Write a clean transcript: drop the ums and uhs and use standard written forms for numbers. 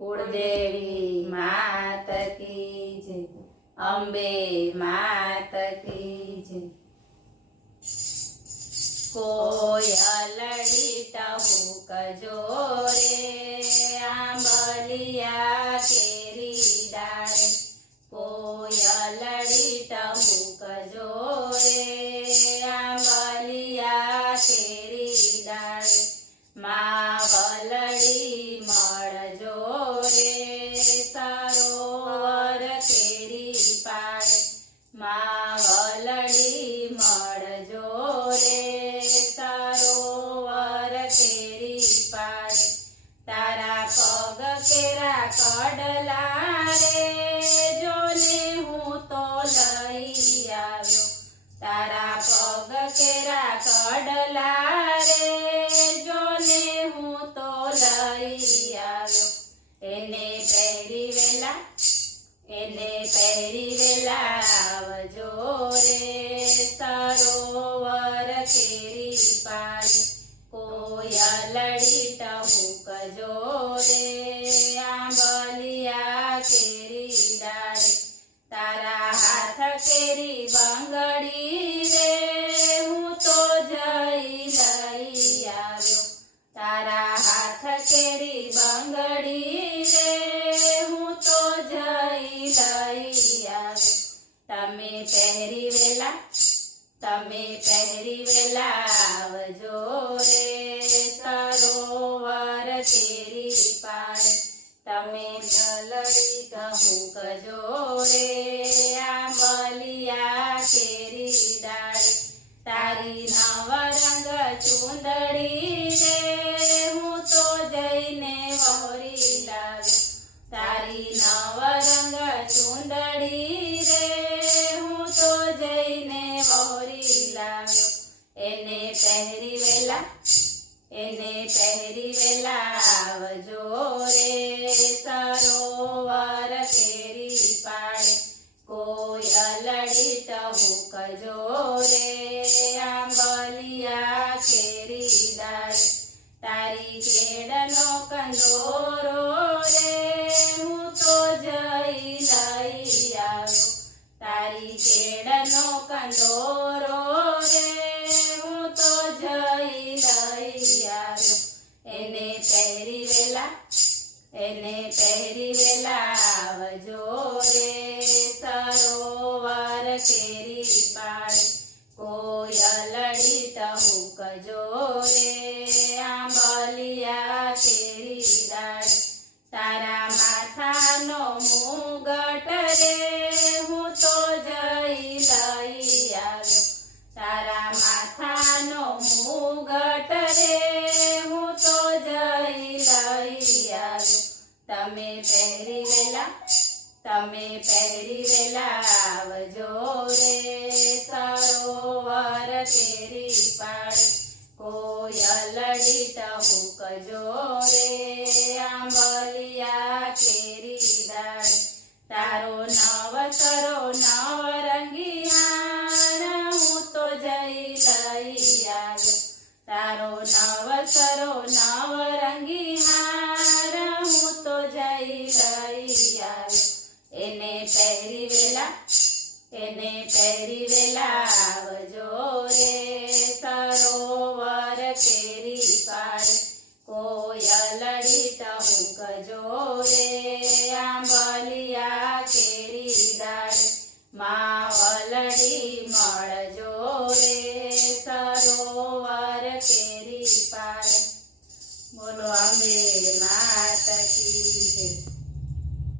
कुलदेवी मात की जय, अंबे मात की जय। कोयलड़ी टहूक जोरे आंबलिया केरी डारे। कोयलड़ी टहूक जोरे आंबलिया केरी डारे। मावलड़ी मळ जोरे सरोवर केरी पाड़े। मावलड़ी मळ जोरे सरोवर केरी पाड़े। तारा पग केरा कड़ला रे जोने हूँ तो लई आव्यो। तारा पग केरा कड़ला रे जोने हूँ तो लई आव्यो। एने पहरी वेला आवजो रे सरोवर केरी पाड़े। कोयलड़ी टहूक जोरे आंबलिया केरी डारे। तारा हाथ केरी बंगड़ी रे हूँ तो जई लई आव्यो। तारा हाथ केरी बंगड़ी रे हूँ तो जई लई आव्यो। तमे पहरी वेला आवजो रे सरोवर केरी पाड़े। तमे जलड़ी टहूक जोरे आंबलिया केरी डारे। तारी नवरंग चूंदड़ी रे हूँ तो जईने वहोरी लाव्यो। तारी नवरंग चूंदड़ी रे हूँ तो जईने वहोरी लाव्यो। एने पहरी वेला आवजो रे सरोवर केरी पाड़े। कोयलड़ी टहूक जोरे आंबलिया केरी डारे। तारी केड़नो कंदोरो रे हूँ तो जई लई आव्यो। तारी केड़नो कंदोरो रे हूँ तो जई लई आव्यो। एने पहरी वेला आवजो रे सरोवर केरी पाड़े। कोयलड़ी टहूक जोरे आंबलिया केरी डारे। तारा माथानो मुगट रे हूँ तो जई लई आव्यो। तारा माथानो मुगट रे हूँ तो जई लई आव्यो। तमे पहरी वेला आवजो रे सरोवर केरी पाड़े। कोयलड़ी टहूक जोरे आंबलिया केरी डारे। तारो नवसरो नवरंगी हार हूँ तो जई लई आव्यो। तारो नवसरो नवरंगी हार हूँ तो जई लई आव्यो। एने पहरी वेला आवजो रे सरोवर केरी पाड़े। कोयलड़ी टहूक जोरे आंबलिया केरी डारे। मावलड़ी मळ जो